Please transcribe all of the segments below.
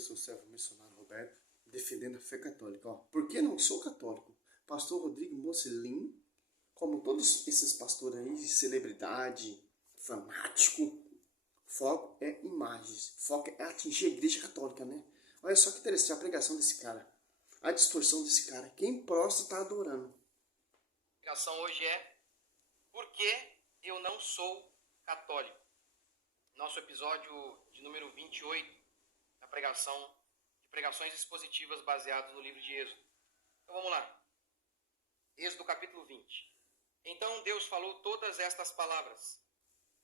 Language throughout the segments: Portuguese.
sou o servo missionário Roberto, defendendo a fé católica. Ó, por que não sou católico? Pastor Rodrigo Mocelin, como todos esses pastores aí, celebridade, fanático, foco é imagens, foco é atingir a igreja católica, né? Olha só que interessante a pregação desse cara, a distorção desse cara. Quem prostra está adorando. A pregação hoje é Por que eu não sou católico? Nosso episódio de número 28, da pregação de pregações expositivas baseadas no livro de Êxodo. Então vamos lá. Êxodo capítulo 20. Então Deus falou todas estas palavras.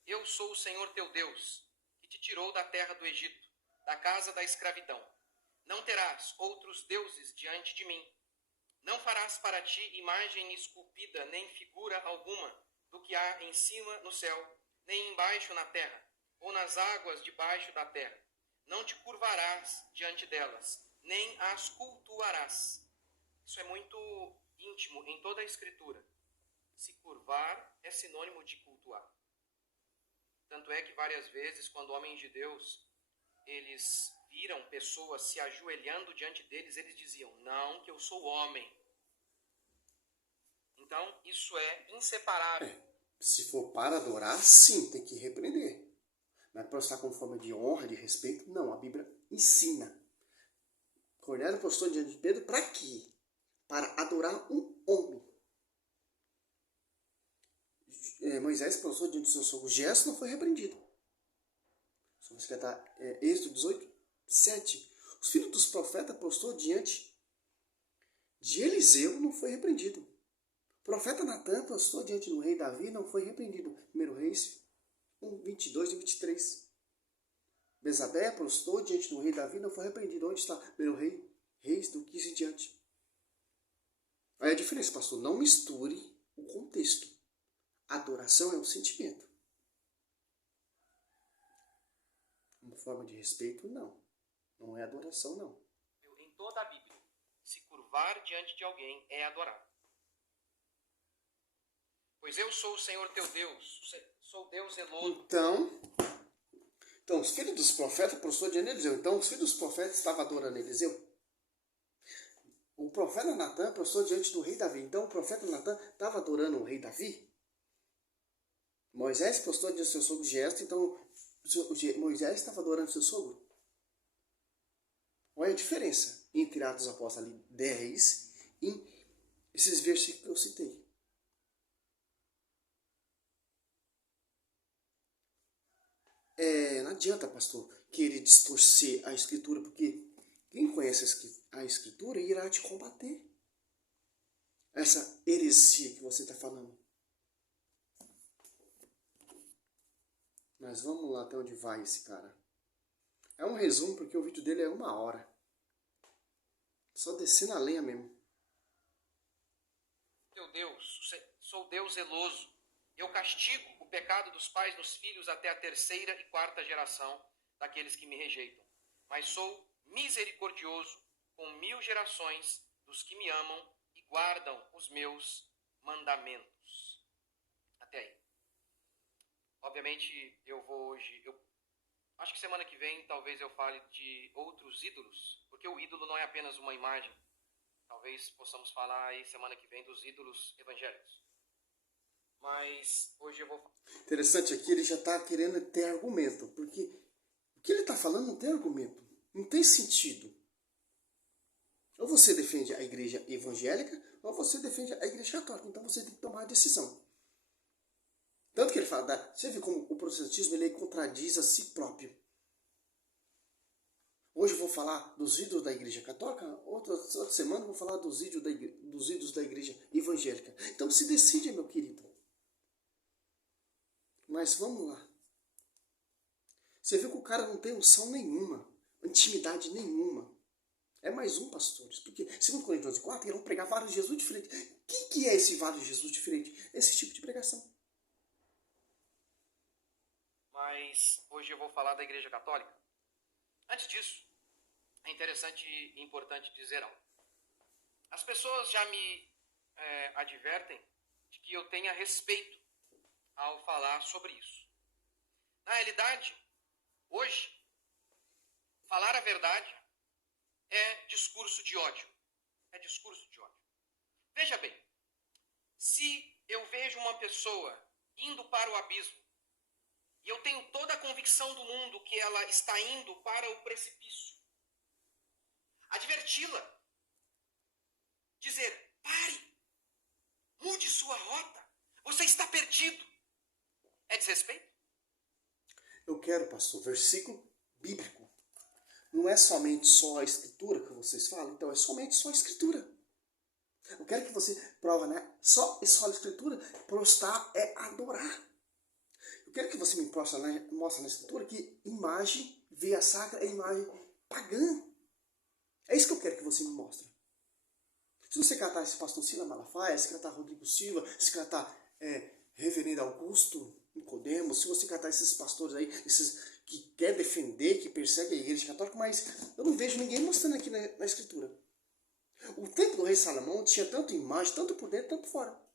Eu sou o Senhor teu Deus, que te tirou da terra do Egito, da casa da escravidão. Não terás outros deuses diante de mim. Não farás para ti imagem esculpida, nem figura alguma do que há em cima no céu, nem embaixo na terra, ou nas águas debaixo da terra. Não te curvarás diante delas, nem as cultuarás. Isso é muito íntimo em toda a Escritura. Se curvar é sinônimo de cultuar. Tanto é que várias vezes, quando homens de Deus, eles viram pessoas se ajoelhando diante deles, eles diziam, não, que eu sou homem. Então, isso é inseparável. Se for para adorar, sim, tem que repreender. Mas prostrar como forma de honra, de respeito, não. A Bíblia ensina. Cornélio prostrou diante de Pedro para quê? Para adorar um homem. Moisés prostrou diante do seu sogro. Gesso não foi repreendido. Vamos citar Êxodo 18, 7. Os filhos dos profetas prostrou diante de Eliseu, não foi repreendido. O profeta Natan prostrou diante do rei Davi, não foi repreendido. 1 Reis 1, 22 e 23. Bezabé prostrou diante do rei Davi, não foi repreendido. Onde está 1 Reis do 15 em diante? Aí a diferença, pastor, não misture o contexto. Adoração é um sentimento. Uma forma de respeito, não. Não é adoração, não. Em toda a Bíblia, se curvar diante de alguém é adorar. Pois eu sou o Senhor teu Deus, sou Deus zeloso. Então, os filhos dos profetas prostrou diante de Eliseu. Então, os filhos dos profetas estavam adorando Eliseu. O profeta Natan prostrou diante do rei Davi. Então, o profeta Natan estava adorando o rei Davi. Moisés prostrou diante do seu sogro Gesto. Então, Moisés estava adorando seu sogro. Olha a diferença entre Atos dos Apóstolos ali 10 e esses versículos que eu citei. Não adianta, pastor, querer distorcer a Escritura, porque quem conhece a Escritura irá te combater. Essa heresia que você está falando. Mas vamos lá até onde vai esse cara. É um resumo, porque o vídeo dele é 1 hora. Só descendo a lenha mesmo. Teu Deus, sou Deus zeloso. Eu castigo o pecado dos pais nos filhos até a 3ª e 4ª geração daqueles que me rejeitam. Mas sou misericordioso com 1000 gerações dos que me amam e guardam os meus mandamentos. Até aí. Obviamente, eu vou hoje... acho que semana que vem talvez eu fale de outros ídolos, porque o ídolo não é apenas uma imagem. Talvez possamos falar aí semana que vem dos ídolos evangélicos. Mas hoje eu vou... Interessante aqui, ele já está querendo ter argumento, porque o que ele está falando não tem argumento, não tem sentido. Ou você defende a igreja evangélica, ou você defende a igreja católica. Então você tem que tomar a decisão. Tanto que ele fala, você vê como o protestantismo ele contradiz a si próprio. Hoje eu vou falar dos ídolos da igreja católica, outra semana eu vou falar dos ídolos da igreja evangélica. Então se decide, meu querido. Mas vamos lá. Você viu que o cara não tem unção nenhuma, intimidade nenhuma. É mais um, pastores. Porque, segundo Coríntios 4, eles vão pregar vários Jesus diferentes. O que é esse vários Jesus diferente? Esse tipo de pregação. Mas hoje eu vou falar da igreja católica. Antes disso, é interessante e importante dizer algo. As pessoas já me advertem de que eu tenha respeito ao falar sobre isso. Na realidade, hoje, falar a verdade é discurso de ódio. É discurso de ódio. Veja bem, se eu vejo uma pessoa indo para o abismo, e eu tenho toda a convicção do mundo que ela está indo para o precipício, adverti-la, dizer, pare, mude sua rota, você está perdido. É desrespeito? Eu quero, pastor, versículo bíblico. Não é somente só a escritura que vocês falam, então é somente só a escritura. Eu quero que você prova, né? Só a escritura, prostrar é adorar. Eu quero que você me mostre na escritura que imagem, veia sacra, é imagem pagã. É isso que eu quero que você me mostre. Se você catar esse pastor Silas Malafaia, se catar Rodrigo Silva, se catar Reverendo Augusto Nicodemos, se você catar esses pastores aí, esses que quer defender, que perseguem a igreja católica, mas eu não vejo ninguém mostrando aqui na escritura. O templo do rei Salomão tinha tanto imagem, tanto por dentro, tanto por fora.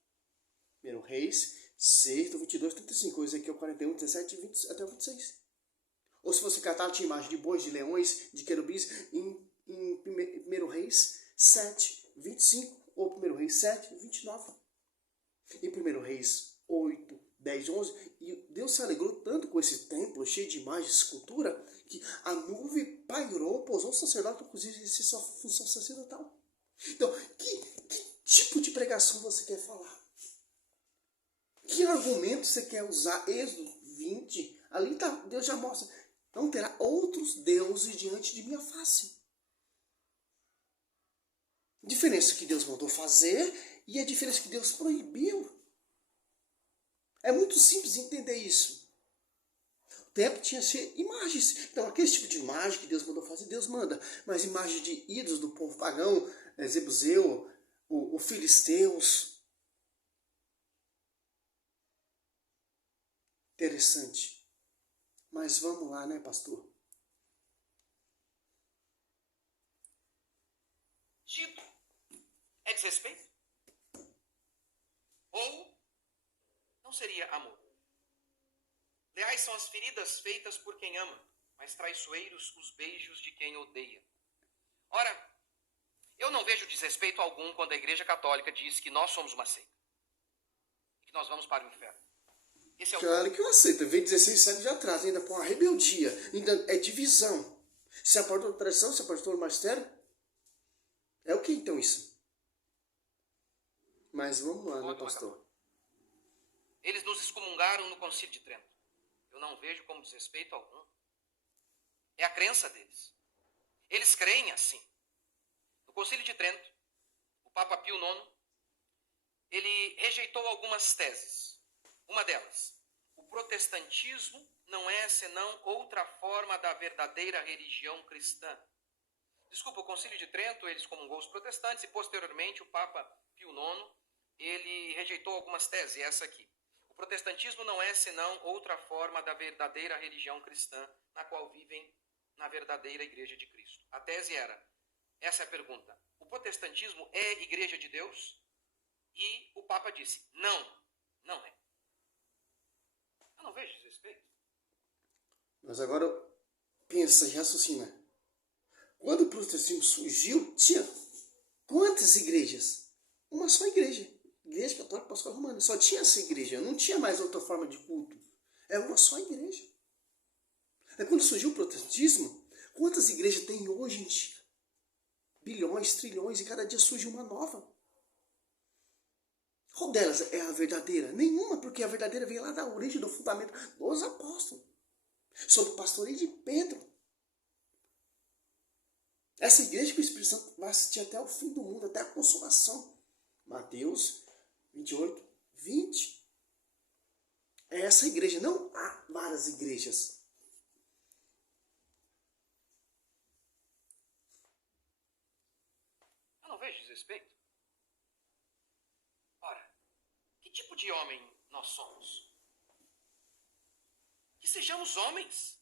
1 Reis 6, 22, 35, Ezequiel 41, 17 20, até o 26. Ou se você catar, tinha imagem de bois, de leões, de querubins, em 1 Reis 7, 25, ou 1 Reis 7, 29. Em 1 Reis 8, 10, 11, e Deus se alegrou tanto com esse templo, cheio de imagens, escultura, que a nuvem pairou, pousou o sacerdote, inclusive, exercer sua função sacerdotal. Então, que tipo de pregação você quer falar? Que argumento você quer usar? Êxodo 20, ali tá, Deus já mostra. Não terá outros deuses diante de minha face. Diferença que Deus mandou fazer e a diferença que Deus proibiu. É muito simples entender isso. O templo tinha que ser imagens. Então, aquele tipo de imagem que Deus mandou fazer, Deus manda. Mas imagem de ídolos do povo pagão, Zebuseu, o filisteus. Interessante. Mas vamos lá, né, pastor? Dito. É desrespeito? Ou não seria amor? Leais são as feridas feitas por quem ama, mas traiçoeiros os beijos de quem odeia. Ora, eu não vejo desrespeito algum quando a Igreja Católica diz que nós somos uma seita. E que nós vamos para o inferno. Esse é o Claro que eu aceito. Veio 16 séculos atrás, ainda com uma rebeldia. Ainda é divisão. Se apartou da tradição, se apartou do magistério. É o que então isso? Mas vamos lá, né, pastor? Eles nos excomungaram no Concílio de Trento. Eu não vejo como desrespeito algum. É a crença deles. Eles creem assim. No Concílio de Trento, o Papa Pio IX, ele rejeitou algumas teses. Uma delas, o protestantismo não é senão outra forma da verdadeira religião cristã. Desculpa, o Concílio de Trento, ele excomungou os protestantes e posteriormente o Papa Pio IX, ele rejeitou algumas teses, e essa aqui. O protestantismo não é senão outra forma da verdadeira religião cristã, na qual vivem na verdadeira Igreja de Cristo. A tese era, essa é a pergunta, o protestantismo é Igreja de Deus? E o Papa disse, não é. Eu não vejo desrespeito. Mas agora pensa e raciocina. Quando o protestantismo surgiu, tinha quantas igrejas? Uma só igreja. Igreja Católica Apostólica Romana. Só tinha essa igreja. Não tinha mais outra forma de culto. É uma só igreja. Aí quando surgiu o protestantismo, quantas igrejas tem hoje, gente? Bilhões, trilhões, e cada dia surge uma nova. Qual delas é a verdadeira? Nenhuma, porque a verdadeira vem lá da origem, do fundamento dos apóstolos. Sob o pastoreio de Pedro. Essa igreja que o Espírito Santo vai assistir até o fim do mundo, até a consumação. Mateus 28, 20. É essa igreja, não há várias igrejas. Eu não vejo desrespeito. Ora, que tipo de homem nós somos? Que sejamos homens.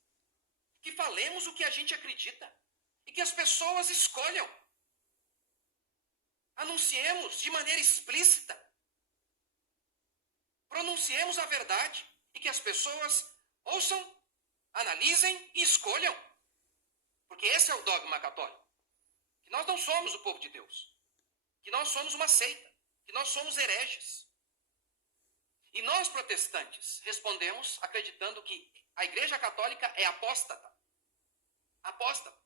Que falemos o que a gente acredita. E que as pessoas escolham. Anunciemos de maneira explícita. Pronunciemos a verdade. E que as pessoas ouçam, analisem e escolham. Porque esse é o dogma católico. que nós não somos o povo de Deus, que nós somos uma seita, que nós somos hereges. E nós, protestantes, respondemos acreditando que a Igreja Católica é apóstata. Apóstata.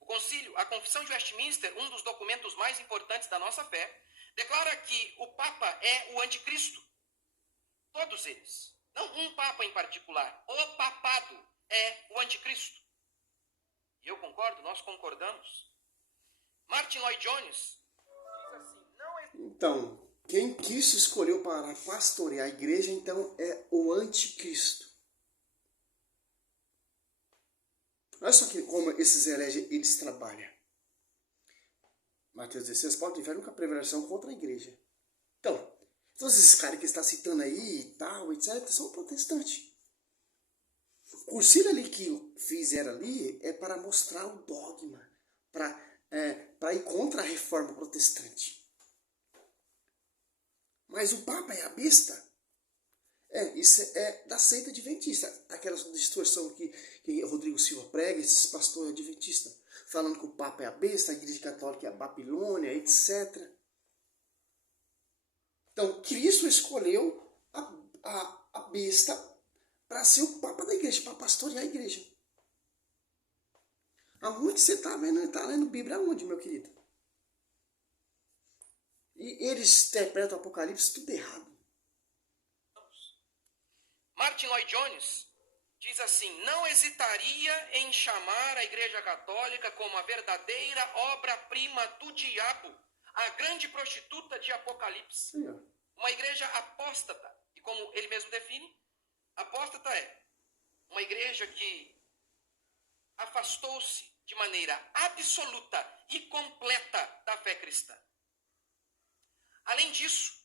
O concílio, a Confissão de Westminster, um dos documentos mais importantes da nossa fé, declara que o Papa é o anticristo. Todos eles. Não um Papa em particular. O papado é o anticristo. E eu concordo, nós concordamos. Martin Lloyd Jones diz assim, não é... Então, quem Cristo escolheu para pastorear a igreja, então, é o anticristo. Olha só que, como esses hereges, eles trabalham. Mateus 16, porta do inferno com a prevaricação contra a igreja. Então, todos esses caras que está citando aí e tal, etc., são protestantes. O cursilho ali que fizeram ali é para mostrar o dogma, para ir contra a reforma protestante. Mas o Papa é a besta. Isso é da seita adventista. Aquela distorção que Rodrigo Silva prega, esses pastores adventistas, falando que o Papa é a besta, a Igreja Católica é a Babilônia, etc. Então, Cristo escolheu a besta para ser o Papa da igreja, para pastorear a igreja. Aonde você está vendo? Está lendo Bíblia aonde, meu querido? E eles interpretam o Apocalipse tudo errado. Martin Lloyd Jones diz assim, não hesitaria em chamar a Igreja Católica como a verdadeira obra-prima do diabo, a grande prostituta de Apocalipse. Sim, uma igreja apóstata. E como ele mesmo define, apóstata é uma igreja que afastou-se de maneira absoluta e completa da fé cristã. Além disso,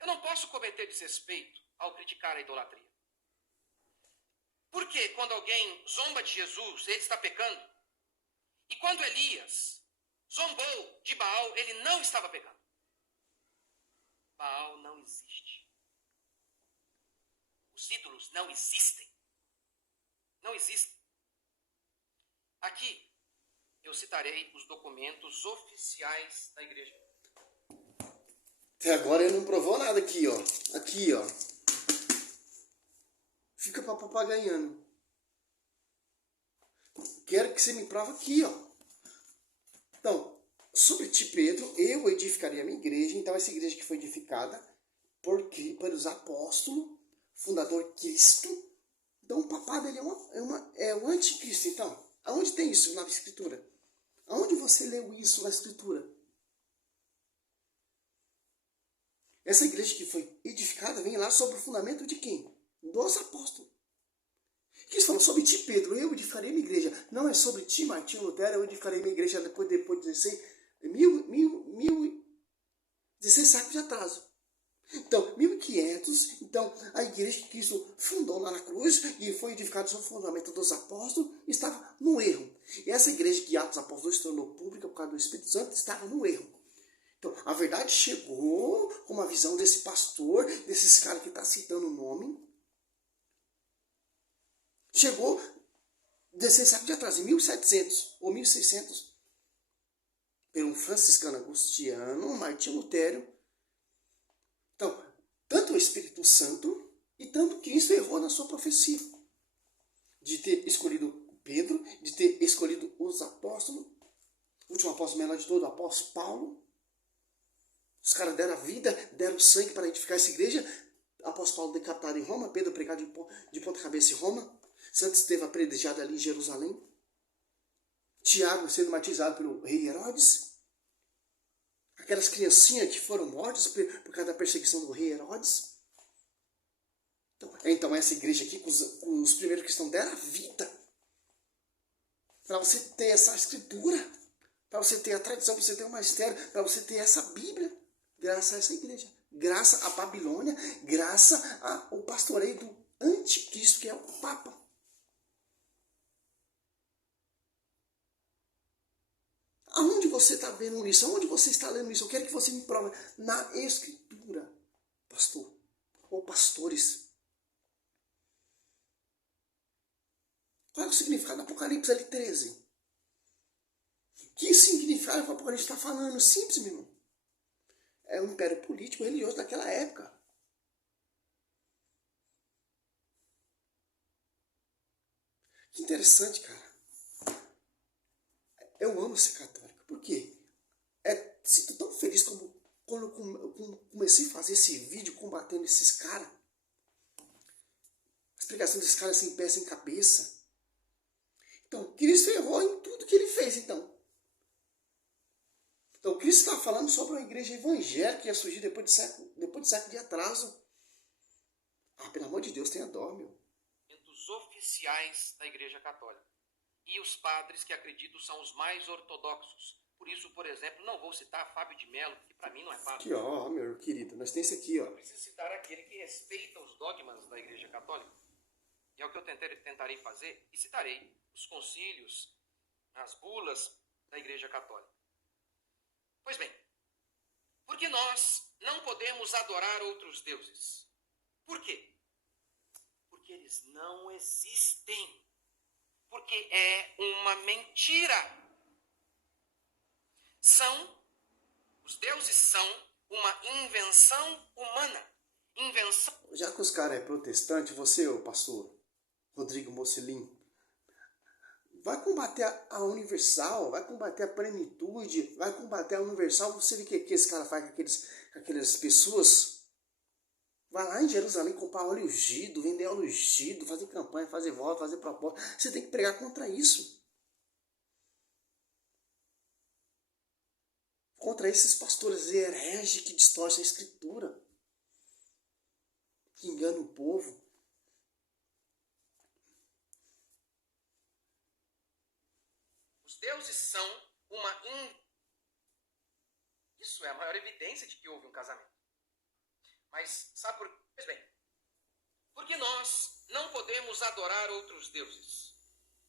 eu não posso cometer desrespeito ao criticar a idolatria. Porque quando alguém zomba de Jesus, ele está pecando. E quando Elias zombou de Baal, ele não estava pecando. Baal não existe. Os ídolos não existem. Não existem. Aqui eu citarei os documentos oficiais da igreja. Até agora ele não provou nada aqui, ó. Aqui, ó. Fica papagaiando. Quero que você me prove aqui, ó. Então, sobre ti, Pedro, eu edificaria a minha igreja. Então, essa igreja que foi edificada pelos apóstolos, fundador Cristo. Então, o papado ele é o anticristo. Então, aonde tem isso na Escritura? Aonde você leu isso na Escritura? Essa igreja que foi edificada vem lá sobre o fundamento de quem? Dos apóstolos. Que eles falam sobre ti, Pedro, eu edificarei minha igreja. Não é sobre ti, Martinho Lutero, eu edificarei minha igreja depois de 16 séculos de atraso. Então, 1500, então a igreja que Cristo fundou lá na cruz e foi edificada sobre o fundamento dos apóstolos, estava no erro. E essa igreja que Atos Apóstolos se tornou pública por causa do Espírito Santo estava no erro. Então, a verdade chegou com uma visão desse pastor, desses caras que está citando o nome. Chegou 16 séculos de atrás, em 1700 ou 1600, pelo franciscano agostiniano, Martinho Lutero. Então, tanto o Espírito Santo e tanto Cristo errou na sua profecia. De ter escolhido Pedro, de ter escolhido os apóstolos, o último apóstolo menor de todo, o apóstolo Paulo. Os caras deram a vida, deram sangue para edificar essa igreja. O apóstolo Paulo decapitado em Roma, Pedro pregado de ponta cabeça em Roma. Santo Estevão apredejado ali em Jerusalém. Tiago sendo batizado pelo rei Herodes. Aquelas criancinhas que foram mortas por causa da perseguição do rei Herodes. Então essa igreja aqui, os primeiros cristãos deram a vida. Para você ter essa escritura. Para você ter a tradição, para você ter o magistério. Para você ter essa Bíblia. Graças a essa igreja. Graças à Babilônia. Graças ao pastoreio do anticristo, que é o Papa. Aonde você está vendo isso? Aonde você está lendo isso? Eu quero que você me prove na Escritura, pastor, ou pastores. Qual é o significado do Apocalipse ali 13? Que significa significado que o Apocalipse está falando? Simples, meu irmão. É um império político religioso daquela época. Que interessante, cara. Eu amo ser católico. Por quê? Sinto tão feliz como quando eu comecei a fazer esse vídeo combatendo esses caras. A explicação desses caras sem pé, sem cabeça. Então, Cristo errou em tudo que ele fez, então. Então, Cristo está falando sobre uma igreja evangélica que ia surgir depois de século de atraso. Ah, pelo amor de Deus, tenha dó, meu. Dos oficiais da Igreja Católica. E os padres que acredito são os mais ortodoxos. Por isso, por exemplo, não vou citar Fábio de Mello, que para mim não é padre. Aqui, ó, meu querido, nós temos esse aqui, ó. Eu preciso citar aquele que respeita os dogmas da Igreja Católica. E é o que eu tentarei fazer, e citarei os concílios, as bulas da Igreja Católica. Pois bem, porque nós não podemos adorar outros deuses. Por quê? Porque eles não existem. Porque é uma mentira. Os deuses são uma invenção humana. Já que os caras é protestante, você, o pastor Rodrigo Mocelin, vai combater a universal, vai combater a plenitude, vai combater a universal. Você vê o que esse cara faz com aquelas pessoas? Vai lá em Jerusalém comprar óleo ungido, vender óleo ungido, fazer campanha, fazer voto, fazer propósito. Você tem que pregar contra isso. Contra esses pastores hereges que distorcem a escritura. Que enganam o povo. Os deuses são Isso é a maior evidência de que houve um casamento. Mas sabe por quê? Pois bem, porque nós não podemos adorar outros deuses.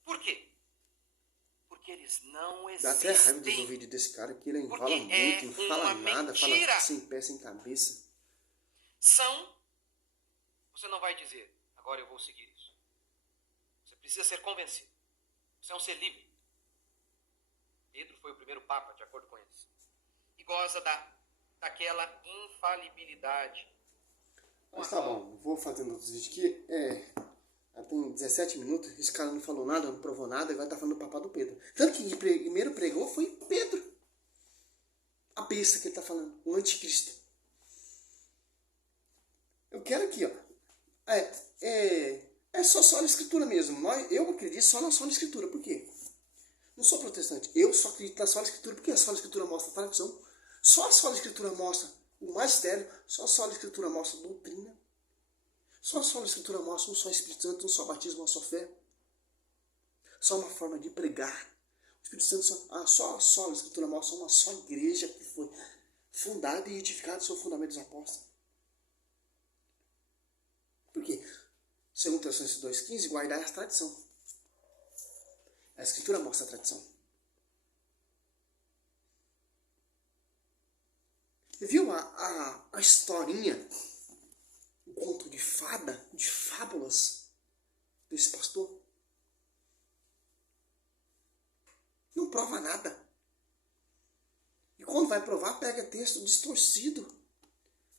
Por quê? Porque eles não existem. Dá até raiva de ver o vídeo desse cara que ele enrola muito, não fala nada, fala sem pé, sem cabeça. Você não vai dizer, agora eu vou seguir isso. Você precisa ser convencido. Você é um ser livre. Pedro foi o primeiro papa, de acordo com eles. E goza daquela infalibilidade. Mas tá bom, vou fazendo outros vídeos aqui. Tem 17 minutos, esse cara não falou nada, não provou nada, agora tá falando do papá do Pedro. Tanto que quem primeiro pregou foi Pedro. A besta que ele tá falando, o anticristo. Eu quero aqui, ó. É só na escritura mesmo. Eu acredito só na sola escritura. Por quê? Não sou protestante. Eu só acredito na sola escritura porque a sola escritura mostra a tradição. Só a sola escritura mostra o magistério. Só a sola escritura mostra a doutrina. Só a sola escritura mostra um só Espírito Santo, um só batismo, uma só fé. Só uma forma de pregar. O Espírito Santo, só a sola escritura mostra uma só igreja que foi fundada e edificada sobre o fundamento dos apóstolos. Por quê? Segundo Tessalonicenses 2,15, guardar a tradição. A escritura mostra a tradição. Viu a historinha, o conto de fada, de fábulas desse pastor? Não prova nada. E quando vai provar, pega texto distorcido.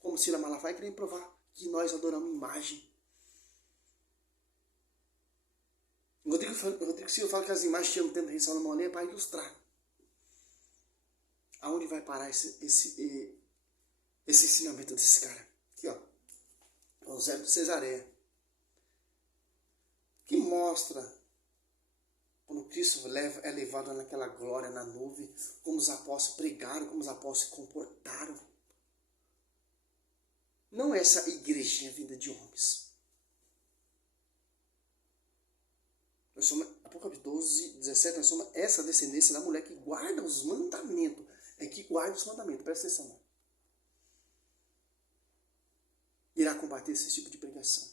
Como Sila Malafaia querendo provar que nós adoramos imagem. O Rodrigo Silva fala que as imagens tinham tempo de rei Salomão ali para ilustrar. Aonde vai parar esse ensinamento desse cara? Aqui, ó. O Eusébio de Cesareia. Que mostra quando Cristo é levado naquela glória na nuvem, como os apóstolos pregaram, como os apóstolos se comportaram. Não é essa igrejinha vinda de homens. Nós somos, Apocalipse 12, 17, nós somos essa descendência da mulher que guarda os mandamentos. É que guarda os mandamentos, presta atenção. Irá combater esse tipo de pregação.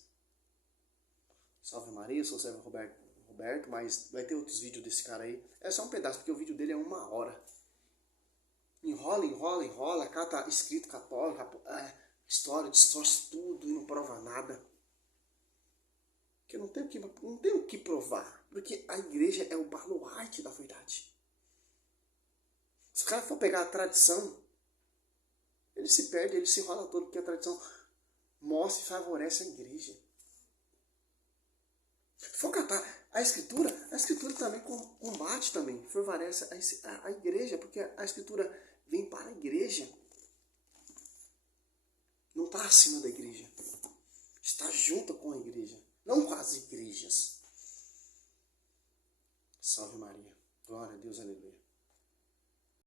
Salve Maria, eu sou o servo Roberto, mas vai ter outros vídeos desse cara aí. É só um pedaço, porque o vídeo dele é 1 hora. Enrola, cá tá escrito católico, história, distorce tudo e não prova nada. Porque não tem o que provar. Porque a igreja é o baluarte da verdade. o cara for pegar a tradição, ele se perde, ele se enrola todo, porque a tradição mostra e favorece a igreja. Se for catar a escritura também combate também, favorece a igreja, porque a escritura vem para a igreja. Não está acima da igreja. Está junto com a igreja, não com as igrejas. Salve Maria. Glória a Deus, aleluia.